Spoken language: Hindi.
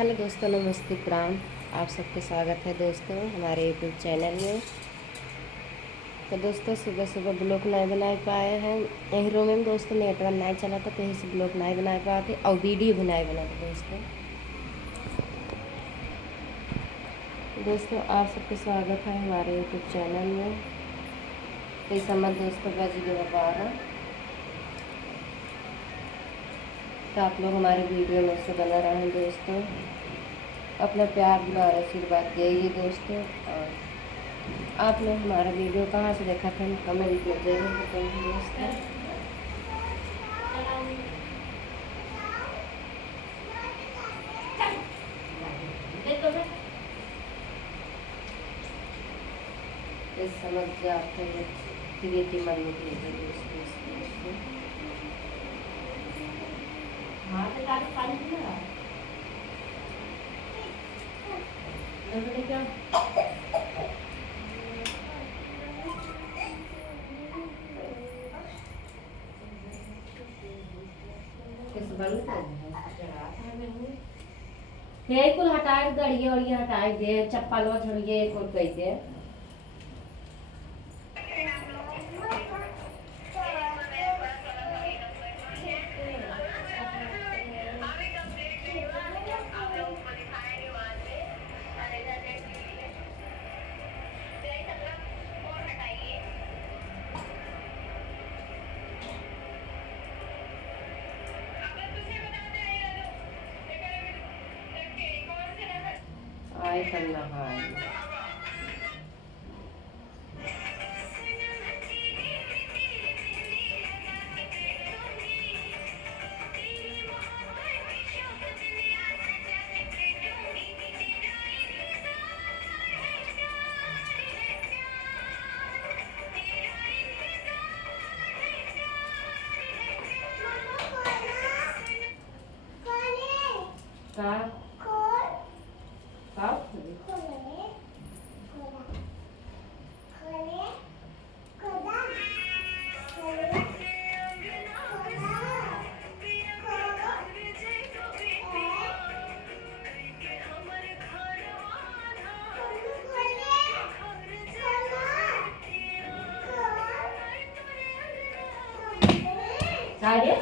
हेलो दोस्तों, नमस्ते प्राण। आप सबके स्वागत है दोस्तों हमारे यूट्यूब चैनल में। तो दोस्तों सुबह सुबह ब्लॉग नहीं बना पाए हैं। यहीं रूम में दोस्तों नेटवर्क नहीं चला था, तो यहीं से ब्लॉग नहीं बना पाए थे और वीडियो भी नहीं बना था दोस्तों आप सबके स्वागत है हमारे यूट्यूब चैनल में। इस समय दोस्तों बज गया 12। तो आप लोग हमारे वीडियो में से बना रहे हैं दोस्तों। अपना प्यार दुलार आशीर्वाद देइए दोस्तों। और आप लोग हमारा वीडियो कहाँ से देखा था कमेंट में जरूर बताइए दोस्तों। इस समझ जाते हैं क्रिएटिव मन निकलेगी दोस्तों। हाँ तो तारीफ पानी ना क्या हे कुल हटाए गड़िए और ये हटाए दे चप्पल छोड़िए एक और कही दे। आए तब नहाए का सारे